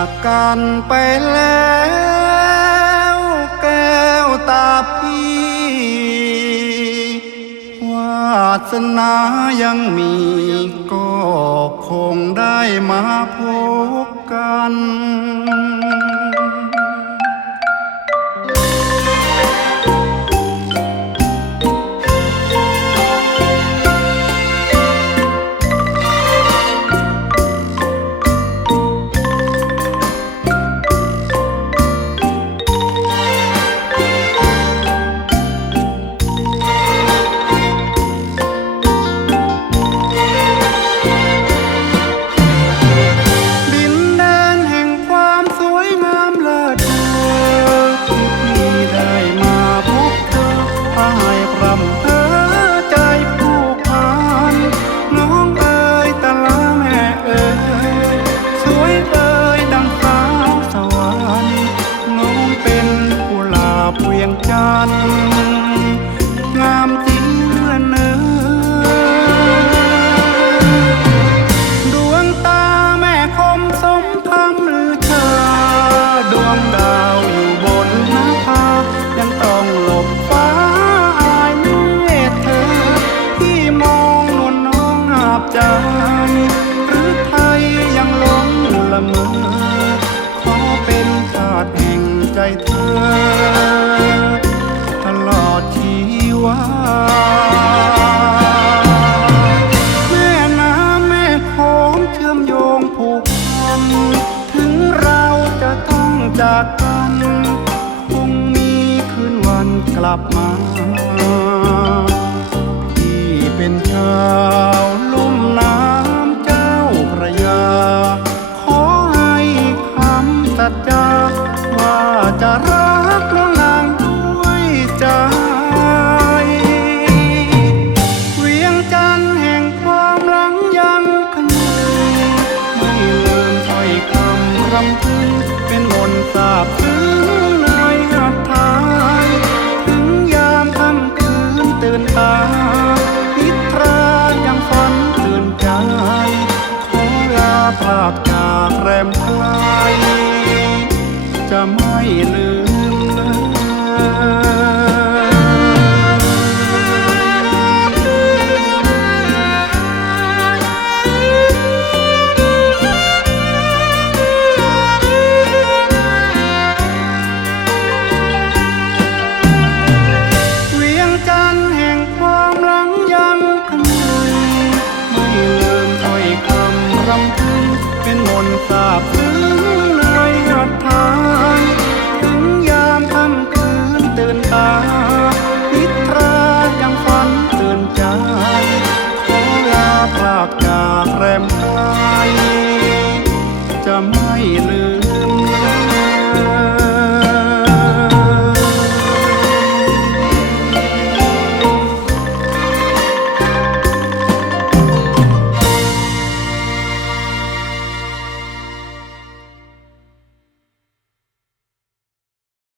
จากกันไปแล้ว แก้วตาพี่ วาสนายังมี ก็คงได้มาพบกัน กุหลาบเวียงจันทร์งามจริงเหลือเนื้อดวงตาแม่คมสมคำหรือเธอ ดวงดาวอยู่บนหน้าผายังต้องหลบฟ้าอายเมฆเธอ ที่มองนวลน้องอาบใจหรือไทยยังหลงละเมอขอเป็นชาติแห่งใจเธอ ถึงเราจะต้องจากกัน คงมีคืนวันกลับมา ที่เป็นชาำรำพึงเป็นมนต์สาบซึ้งในหัตถายถึงยามค่ำคืนตื่นตานิทรายังฝันตื่นใจขอลาภากจากแรมไกลจะไม่ลืมาบซึ้งในหัตถายถึงยามค่ำคืนตื่นตา